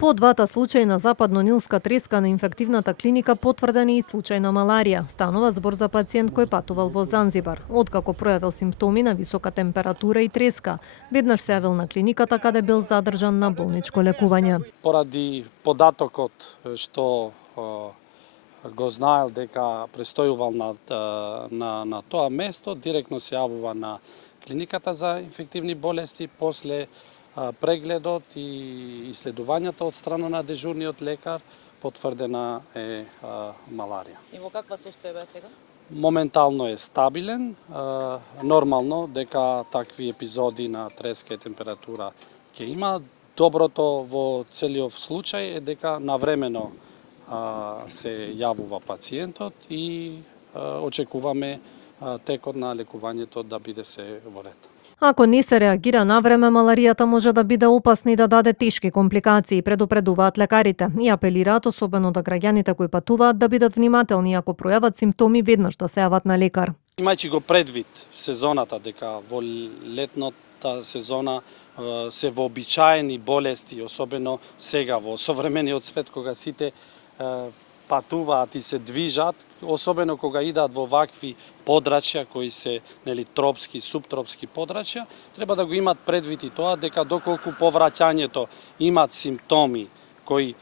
По двата случаи на западно-нилска треска на инфективната клиника потврдени и случај на маларија. Станува збор за пациент кој патувал во Занзибар. Откако пројавил симптоми на висока температура и треска, веднаш се јавил на клиниката каде бил задржан на болничко лекување. Поради податокот што го знаел дека престојувал на тоа место, директно се јавува на клиниката за инфективни болести, после прегледот и исследувањата од страна на дежурниот лекар потврдена е маларија. И во каква состојба е сега? Моментално е стабилен, нормално дека такви епизоди на треска и температура ќе има. Доброто во целиот случај е дека навремено се јавува пациентот и очекуваме текот на лекувањето да биде се во ред. Ако не се реагира навреме, маларијата може да биде опасна и да даде тешки компликации, предупредуваат лекарите и апелираат особено да граѓаните кои патуваат да бидат внимателни, ако пројават симптоми веднаш да се јават на лекар. Имајќи го предвид сезоната, дека во летната сезона се вообичаени болести, особено сега во современиот свет кога сите патуваат и се движат, особено кога идат во вакви подрачја кои се тропски, суптропски подрачја, треба да го имат предвид и тоа дека доколку повраќањето имат симптоми кои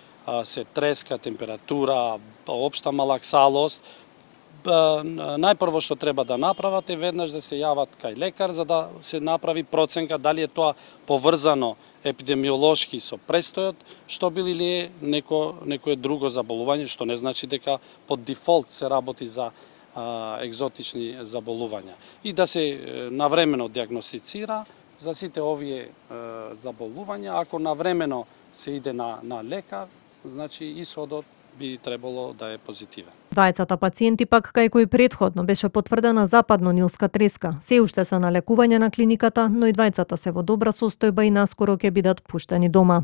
се треска, температура, општа малаксалост, најпрво што треба да направат е веднаш да се јават кај лекар за да се направи проценка дали е тоа поврзано епидемиолошки со престојот што бил или е некое друго заболување, што не значи дека под дефолт се работи за екзотични заболувања. И да се навремено диагностицира за сите овие заболувања. Ако навремено се иде на лекар, значи исходот би требало да е позитивен. Двајцата пациенти пак кај кои претходно беше потврдена западно-нилска треска, се уште се на лекување на клиниката, но и двајцата се во добра состојба и наскоро ќе бидат пуштени дома.